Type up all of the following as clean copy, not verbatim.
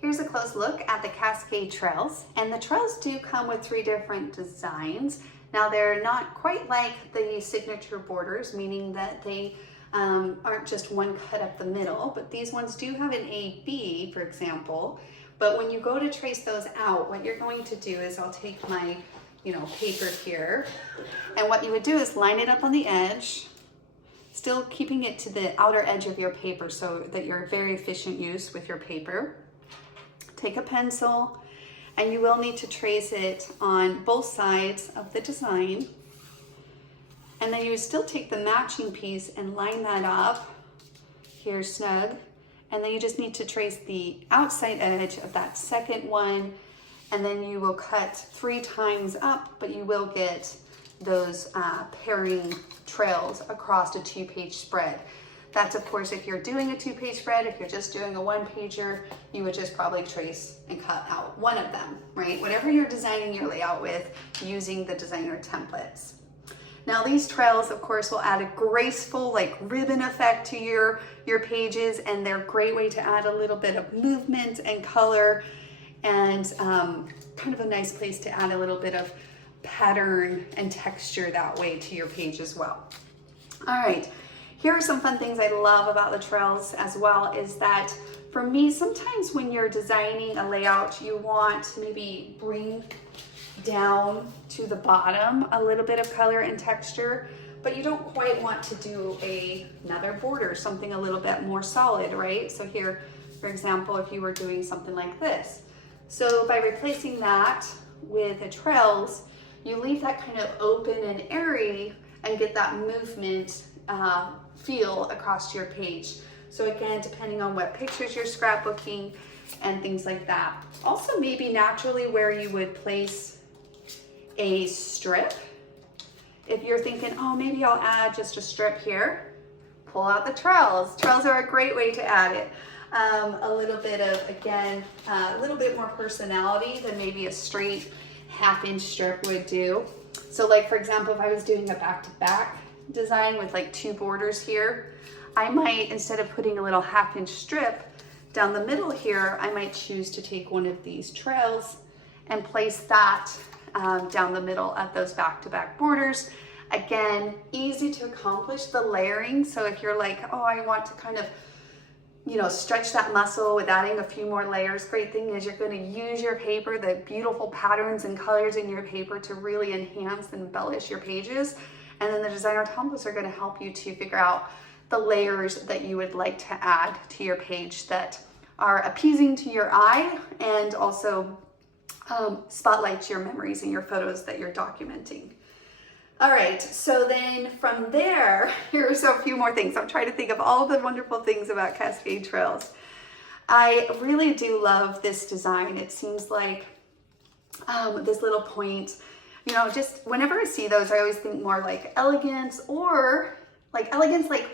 Here's a close look at the Cascade Trails, and the trails do come with 3 different designs. Now they're not quite like the signature borders, meaning that they aren't just one cut up the middle, but these ones do have an AB, for example. But when you go to trace those out, what you're going to do is I'll take my paper here, and what you would do is line it up on the edge, still keeping it to the outer edge of your paper so that you're very efficient use with your paper. Take a pencil, and you will need to trace it on both sides of the design. And then you would still take the matching piece and line that up here snug. And then you just need to trace the outside edge of that second one. And then you will cut 3 times up, but you will get those pairing trails across a 2-page spread. That's of course if you're doing a 2-page spread. If you're just doing a 1-pager, you would just probably trace and cut out one of them, right? Whatever you're designing your layout with using the designer templates. Now these trails of course will add a graceful ribbon effect to your pages, and they're a great way to add a little bit of movement and color, and kind of a nice place to add a little bit of pattern and texture that way to your page as well. All right. Here are some fun things I love about the trails as well, is that for me, sometimes when you're designing a layout, you want to maybe bring down to the bottom a little bit of color and texture, but you don't quite want to do another border, something a little bit more solid, right? So here, for example, if you were doing something like this. So by replacing that with the trails, you leave that kind of open and airy and get that movement feel across your page. So again, depending on what pictures you're scrapbooking and things like that. Also maybe naturally where you would place a strip. If you're thinking, oh, maybe I'll add just a strip here, pull out the trails. Trails are a great way to add it. A little bit of, again, a little bit more personality than maybe a straight 1/2-inch strip would do. So like, for example, if I was doing a back-to-back design with 2 borders here, I might, instead of putting a little 1/2-inch strip down the middle here, I might choose to take one of these trails and place that down the middle of those back-to-back borders. Again, easy to accomplish the layering. So if you're like, oh, I want to kind of stretch that muscle with adding a few more layers. Great thing is you're going to use your paper, the beautiful patterns and colors in your paper, to really enhance and embellish your pages. And then the designer templates are going to help you to figure out the layers that you would like to add to your page that are appeasing to your eye and also spotlight your memories and your photos that you're documenting. All right, so then from there, here are a few more things. I'm trying to think of all the wonderful things about Cascade Trails. I really do love this design. It seems like this little point, just whenever I see those, I always think more like elegance, or elegance like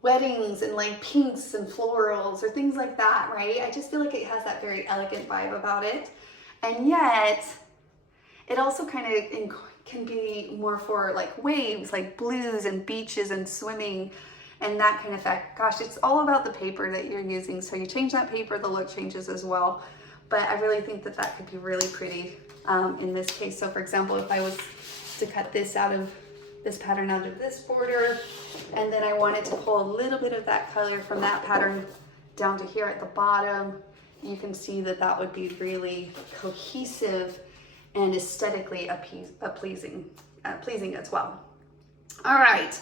weddings and pinks and florals or things like that, right? I just feel like it has that very elegant vibe about it. And yet, it also kind of can be more for waves, like blues and beaches and swimming and that kind of effect. Gosh, it's all about the paper that you're using. So you change that paper, the look changes as well. But I really think that that could be really pretty in this case. So for example, if I was to cut this pattern out of this border, and then I wanted to pull a little bit of that color from that pattern down to here at the bottom, you can see that that would be really cohesive and aesthetically pleasing as well. All right.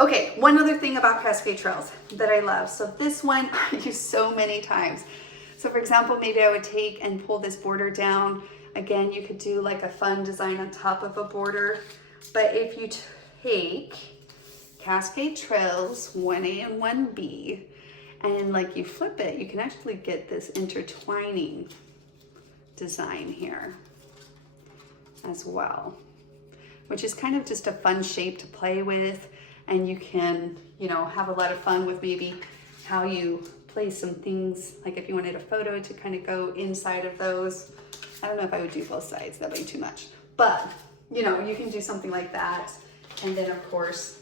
Okay, one other thing about Cascade Trails that I love. So this one I use so many times. So for example, maybe I would take and pull this border down. Again, you could do a fun design on top of a border. But if you take Cascade Trails 1A and 1B, and you flip it, you can actually get this intertwining design here as well, which is kind of just a fun shape to play with. And you can, have a lot of fun with maybe how you place some things, like if you wanted a photo to kind of go inside of those. I don't know if I would do both sides, that'd be too much. But, you can do something like that. And then of course,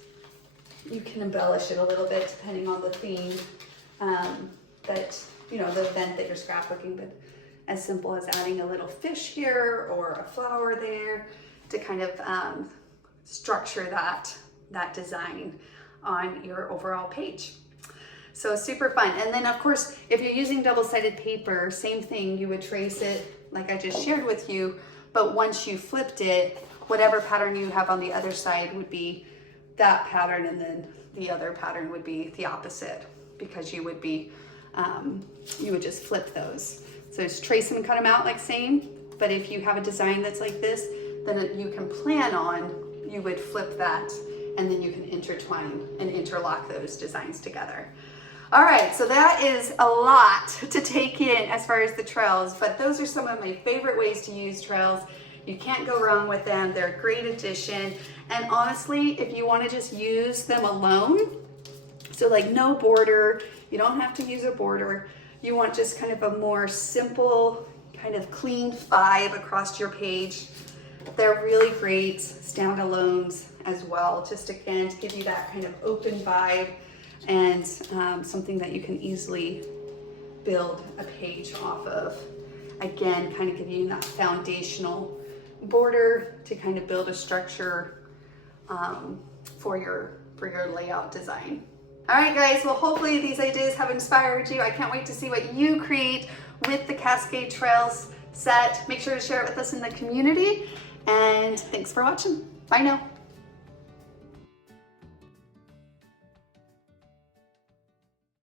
you can embellish it a little bit depending on the theme that you know, the event that you're scrapbooking, but as simple as adding a little fish here or a flower there to kind of structure that design on your overall page. So super fun. And then of course, if you're using double-sided paper, same thing, you would trace it like I just shared with you, but once you flipped it, whatever pattern you have on the other side would be that pattern, and then the other pattern would be the opposite, because you would be, you would just flip those. So just trace them and cut them out like same, but if you have a design that's like this, then you can plan on, you would flip that, and then you can intertwine and interlock those designs together. All right, so that is a lot to take in as far as the trails, but those are some of my favorite ways to use trails. You can't go wrong with them. They're a great addition. And honestly, if you want to just use them alone, so like no border, you don't have to use a border. You want just kind of a more simple, kind of clean vibe across your page. They're really great standalones as well, just again to give you that kind of open vibe and something that you can easily build a page off of. Again, kind of give you that foundational border to kind of build a structure for your layout design. All right, guys, well, hopefully these ideas have inspired you. I can't wait to see what you create with the Cascade Trails set. Make sure to share it with us in the community, and thanks for watching. Bye now.